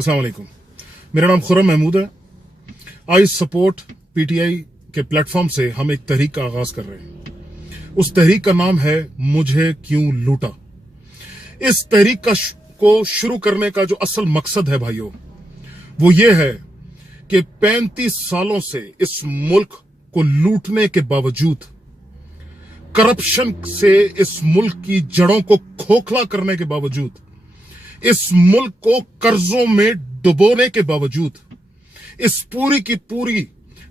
अस्सलाम वालेकुम। मेरा नाम खुर्रम महमूद है। आई सपोर्ट पीटीआई के प्लेटफॉर्म से हम एक तहरीक का आगाज कर रहे हैं। उस तहरीक का नाम है मुझे क्यों लूटा। इस तहरीक को शुरू करने का जो असल मकसद है भाइयों, वो ये है कि 35 सालों से इस मुल्क को लूटने के बावजूद, करप्शन से इस मुल्क की जड़ों को खोखला करने के बावजूद, इस मुल्क को कर्जों में डुबोने के बावजूद, इस पूरी की पूरी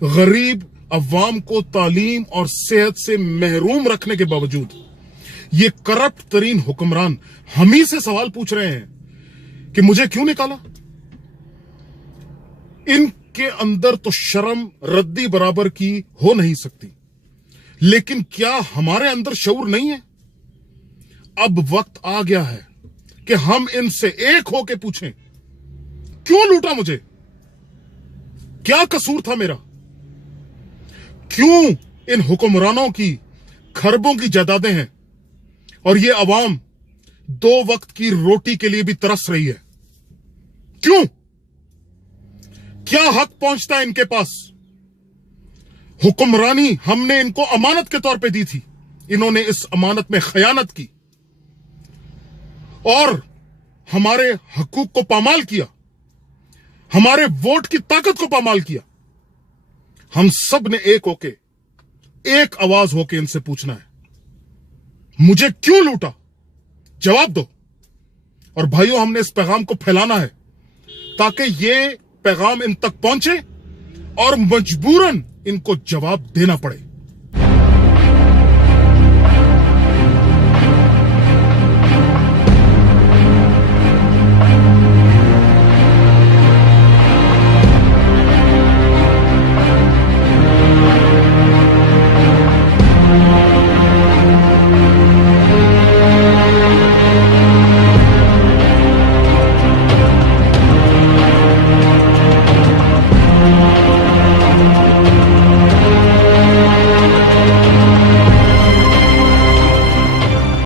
गरीब अवाम को तालीम और सेहत से महरूम रखने के बावजूद, ये करप्ट तरीन हुक्मरान हम ही से सवाल पूछ रहे हैं कि मुझे क्यों निकाला। इनके अंदर तो शर्म रद्दी बराबर की हो नहीं सकती, लेकिन क्या हमारे अंदर शऊर नहीं है? अब वक्त आ गया है कि हम इनसे एक होके पूछें, क्यों लूटा मुझे? क्या कसूर था मेरा? क्यों इन हुक्मरानों की खरबों की जायदादें हैं और ये अवाम 2 वक्त की रोटी के लिए भी तरस रही है? क्यों? क्या हक पहुंचता है इनके पास? हुक्मरानी हमने इनको अमानत के तौर पे दी थी, इन्होंने इस अमानत में खयानत की और हमारे हकूक को पामाल किया, हमारे वोट की ताकत को पामाल किया। हम सब ने एक होके, एक आवाज होके इनसे पूछना है, मुझे क्यों लूटा? जवाब दो। और भाइयों, हमने इस पैगाम को फैलाना है ताकि ये पैगाम इन तक पहुंचे और मजबूरन इनको जवाब देना पड़े।